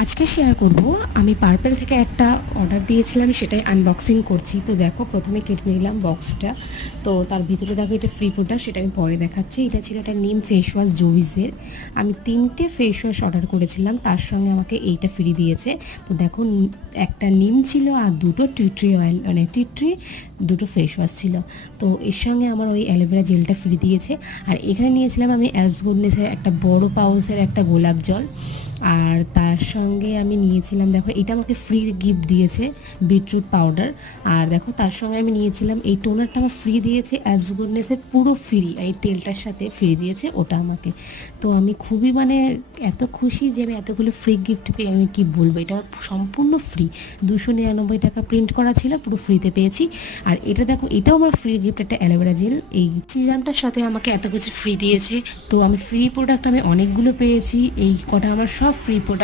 আজকে শেয়ার করব আমি পার্পেল থেকে একটা অর্ডার দিয়েছিলাম, সেটাই আনবক্সিং করছি। তো দেখো, প্রথমে কেটে নিলাম বক্সটা। তো তার ভিতরে দেখো এটা ফ্রি প্রোডাক্ট, সেটা আমি পরে দেখাচ্ছি। এটা ছিল একটা নিম ফেস ওয়াশ জুভিসের। আমি 3টে ফেস ওয়াশ অর্ডার করেছিলাম, তার সঙ্গে আমাকে এইটা ফ্রি দিয়েছে। তো দেখো, একটা নিম ছিল আর 2টো টি ট্রি অয়েল, মানে টি ট্রি 2টো ফেস ওয়াশ ছিল। তো এর সঙ্গে আমার ওই অ্যালোভেরা জেলটা ফ্রি দিয়েছে। আর এখানে নিয়েছিলাম আমি অ্যালস গুডনেসের একটা বড় পাউচের একটা গোলাপ জল। আর তার সঙ্গে আমি নিয়েছিলাম, দেখো এটা আমাকে ফ্রি গিফট দিয়েছে, বিটরুট পাউডার। আর দেখো তার সঙ্গে আমি নিয়েছিলাম এই টোনারটা, আমার ফ্রি দিয়েছে অ্যাবস গুডনেসের, পুরো ফ্রি, এই তেলটার সাথে ফ্রি দিয়েছে ওটা আমাকে। তো আমি খুবই মানে এত খুশি যে আমি এতগুলো ফ্রি গিফট পেয়ে আমি কি বলবো। এটা সম্পূর্ণ ফ্রি, 299 টাকা প্রিন্ট করা ছিল, পুরো ফ্রিতে পেয়েছি। আর এটা দেখো, এটাও আমার ফ্রি গিফট, একটা অ্যালোভেরা জেল। এই সিরামটার সাথে আমাকে এত কিছু ফ্রি দিয়েছে। তো আমি ফ্রি প্রোডাক্ট আমি অনেকগুলো পেয়েছি, এই কটা আমার সব ফ্রি প্রোডাক্ট।